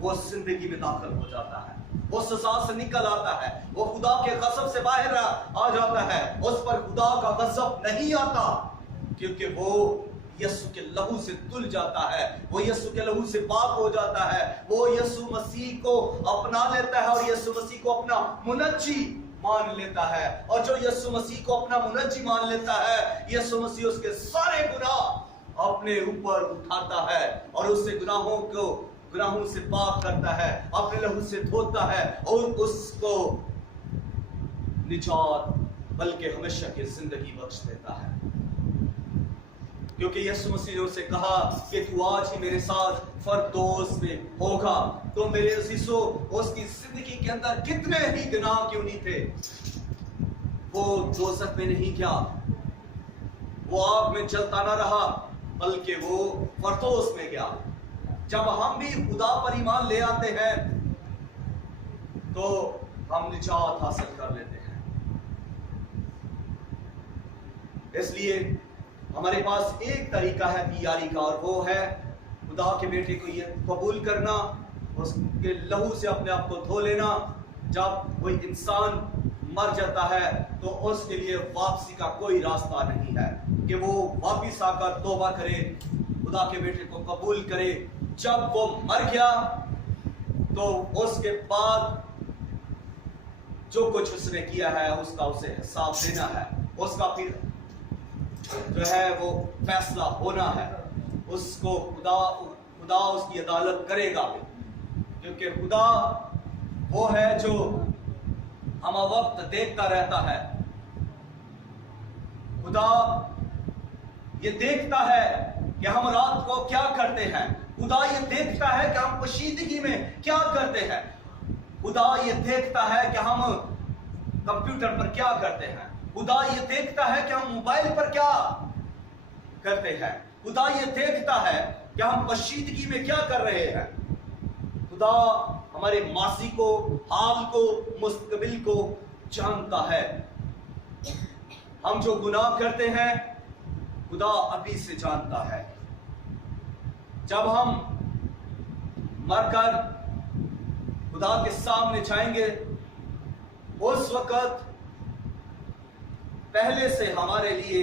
وہ زندگی میں داخل ہو جاتا ہے، وہ سزا سے نکل آتا ہے، وہ خدا کے غضب سے باہر آ جاتا ہے، اس پر خدا کا غضب نہیں آتا، کیونکہ وہ یسوع کے لہو سے دھل جاتا ہے، وہ یسوع کے لہو سے پاک ہو جاتا ہے، وہ یسوع مسیح کو اپنا لیتا ہے اور یسوع مسیح کو اپنا منجی مان لیتا ہے۔ اور جو یسوع مسیح کو اپنا منجی مان لیتا ہے، یسوع مسیح اس کے سارے گناہ اپنے اوپر اٹھاتا ہے اور اس سے گناہوں سے پاک کرتا ہے، اپنے لہو سے دھوتا ہے اور اس کو نجات بلکہ ہمیشہ کی زندگی بخش دیتا ہے۔ کیونکہ یسوع مسیح نے اسے کہا کہ تو آج ہی میرے ساتھ فردوس میں ہوگا۔ تو میرے عزیزو، اس کی زندگی کے اندر کتنے ہی گناہ کیوں نہیں تھے، وہ دوزخ میں نہیں گیا، وہ آگ میں جلتا نہ رہا، بلکہ وہ فردوس میں گیا۔ جب ہم بھی خدا پر ایمان لے آتے ہیں تو ہم نجات حاصل کر لیتے ہیں۔ اس لیے ہمارے پاس ایک طریقہ ہے تیاری کا، اور وہ ہے خدا کے بیٹے کو یہ قبول کرنا، اس کے لہو سے اپنے آپ کو دھو لینا۔ جب کوئی انسان مر جاتا ہے تو اس کے لیے واپسی کا کوئی راستہ نہیں ہے کہ وہ واپس آ کر توبہ کرے، خدا کے بیٹے کو قبول کرے۔ جب وہ مر گیا تو اس کے بعد جو کچھ اس نے کیا ہے اس کا اسے حساب دینا ہے، اس کا پھر جو ہے وہ فیصلہ ہونا ہے، اس کو خدا اس کی عدالت کرے گا، کیونکہ خدا وہ ہے جو ہم وقت دیکھتا رہتا ہے۔ خدا یہ دیکھتا ہے کہ ہم رات کو کیا کرتے ہیں، خدا یہ دیکھتا ہے کہ ہم پوشیدگی میں کیا کرتے ہیں، خدا یہ دیکھتا ہے کہ ہم کمپیوٹر پر کیا کرتے ہیں، خدا یہ دیکھتا ہے کہ ہم موبائل پر کیا کرتے ہیں، خدا یہ دیکھتا ہے کہ ہم پوشیدگی میں کیا کر رہے ہیں۔ خدا ہمارے ماضی کو، حال کو، مستقبل کو جانتا ہے۔ ہم جو گناہ کرتے ہیں خدا ابھی سے جانتا ہے۔ جب ہم مر کر خدا کے سامنے جائیں گے اس وقت پہلے سے ہمارے لیے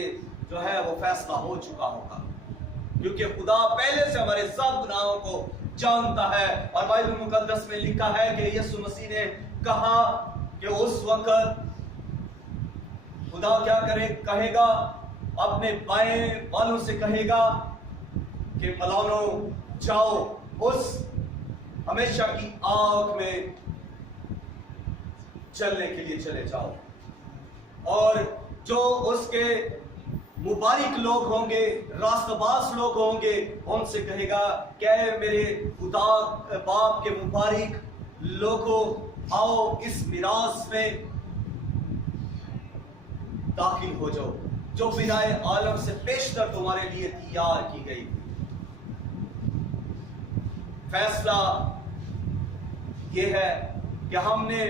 جو ہے وہ فیصلہ ہو چکا ہوگا، کیونکہ خدا پہلے سے ہمارے سب گناہوں کو جانتا ہے۔ اور بائبل مقدس میں لکھا ہے کہ یسوع مسیح نے کہا کہ اس وقت خدا کیا کہے گا، اپنے بائیں والوں سے کہے گا کہ ملانو جاؤ اس ہمیشہ کی آگ میں چلنے کے لیے چلے جاؤ، اور جو اس کے مبارک لوگ ہوں گے، راست باز لوگ ہوں گے، ان سے کہے گا کہ اے میرے خدا باپ کے مبارک لوگوں، آؤ اس میراث میں داخل ہو جاؤ جو بنائے عالم سے پیشتر تمہارے لیے تیار کی گئی۔ فیصلہ یہ ہے کہ ہم نے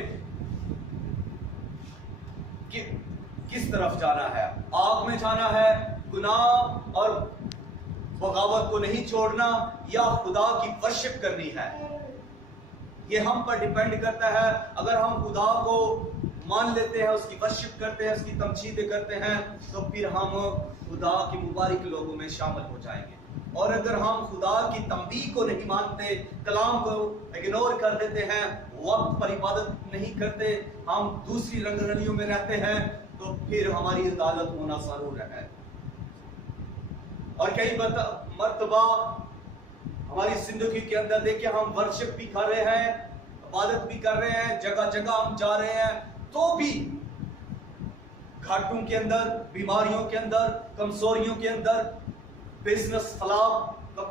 کس طرف جانا ہے، آگ میں جانا ہے، گناہ اور بغاوت کو نہیں چھوڑنا، یا خدا کی ورشپ کرنی ہے۔ یہ ہم پر ڈیپینڈ کرتا ہے۔ اگر ہم خدا کو مان لیتے ہیں، اس کی ورشپ کرتے ہیں، اس کی تمجید کرتے ہیں، تو پھر ہم خدا کی مبارک لوگوں میں شامل ہو جائیں گے۔ اور اگر ہم خدا کی تنبیہ کو نہیں مانتے، کلام کو اگنور کر دیتے ہیں، وقت پر عبادت نہیں کرتے، ہم دوسری رنگ رلیوں میں رہتے ہیں، تو پھر ہماری عدالت ہونا ضرور ہے۔ اور کئی مرتبہ ہماری زندگی کے اندر دیکھیں، ہم ورشپ بھی کر رہے ہیں، عبادت بھی کر رہے ہیں، جگہ جگہ ہم جا رہے ہیں، تو بھی گھاٹوں کے اندر، بیماریوں کے اندر، کمزوریوں کے اندر، بزنس فلاح،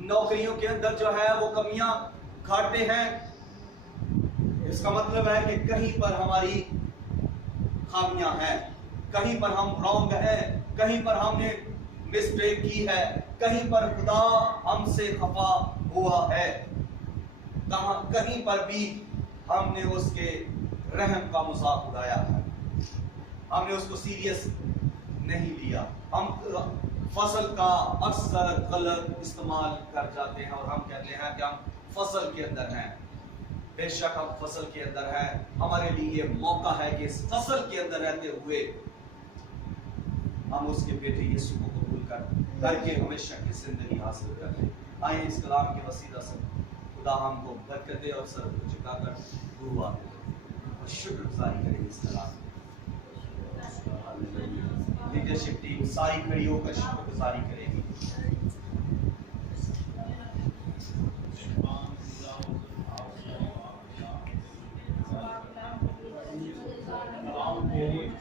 نوکریوں کے اندر جو ہے وہ کمیاں گھاٹے ہیں۔ اس کا مطلب ہے کہ کہیں پر ہماری خامیاں ہیں، کہیں پر ہم رونگ ہیں، کہیں پر ہم نے مسٹیک کی ہے، کہیں پر خدا ہم سے خفا ہوا ہے، کہیں پر بھی ہم نے اس کے رحم کا مذاق اڑایا ہے، ہم نے اس کو سیریس نہیں لیا، ہم فصل کا اکثر غلط استعمال کر جاتے ہیں، اور ہم کہتے ہیں کہ ہم فصل کے اندر ہیں. بے شک ہم فصل کے اندر ہیں. ہمارے لیے یہ موقع ہے کہ اس فصل کے اندر رہتے ہوئے ہم اس کے بیٹے یسوع کو قبول کر کے ہمیشہ کی زندگی حاصل کریں. آئیں اس کلام کے وسیلہ سے خدا ہم کو برکت دے اور سر کو جھکا کر دعا دے اور شکر گزاری کریں اس کلام کی. لیڈرشپ ٹیم ساری کھڑی ہو کر شکر گزاری کرے گی. Amen.